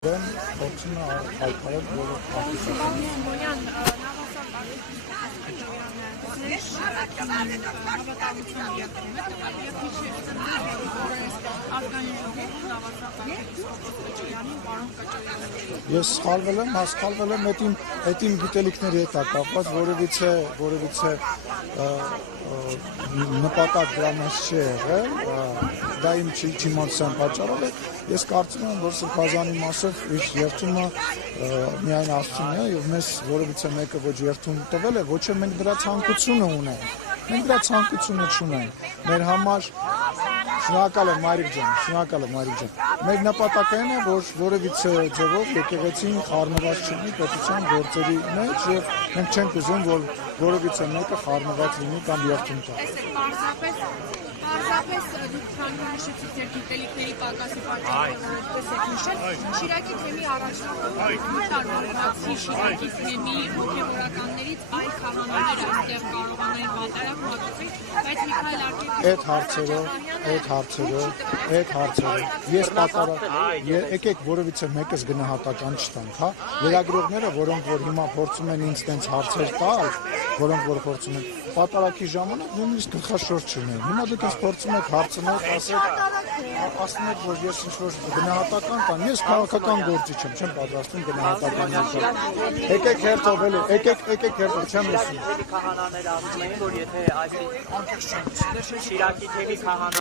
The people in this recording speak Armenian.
Ես սխալվել եմ, հասկալվել եմ այդ իմ գիտելիքների հետ կապված, որևիցե նպատակ դրա մեջ չի եղել, դա իմ չիմացության պատճառով է, ես կարծում եմ, որ Սրբազանի մասով իր երթումը միայն Աստծուն է եւ մեզ որևիցե մեկը ոչ երթում տվել է, ոչ էլ մենք դրա ցանկությունը ունենք։ Մենք դրա ցանկությունը չունենք։ Մեր համար շնորհակալ եմ Մարիկ ջան, շնորհակալ եմ Մարիկ ջան։ Մեր նպատակն է, որ որևիցե ձևով եկեղեցին խառնված չլինի պետության գործերի մեջ եւ մենք չենք ուզում, որ որևիցե մեկը խառնված լինի կամ երթում տա։ Պարզապես դուք քանի նշեցիք ձեր գիտելիքների պակասի պատճառով որպես եք նշել, Շիրակի թեմի առաջնորդի Շիրակի թեմի հոգևորականներից այլ քահանաներ այստեղ կարողանային վատարակ մատուցել, բայց Միքայել Արկեփյանը այդ հարցերը ես պատարակ եկեք որևիցե մեկս գնահատական չտանք, հա, լրագրողները, որոնք որ հիմա փորձում են ինձ տենց հարցեր տալ, որոնք որ փորձում են պատարակի ժամանակ նույնիսկ գլխաշորջ չունեն։ Հիմա դուք ինձ փորձում եք հարցնել, ասում եք, որ ես ինչ-որ գնահատական տան, ես քաղաքական գործիչ եմ, չեմ պատրաստվում գնահատական ներկայացնել։ Եկեք հերթով, չեմ լսում։ Քահանաները ասում էին, որ եթե այս Շիրակի թեմի քահանա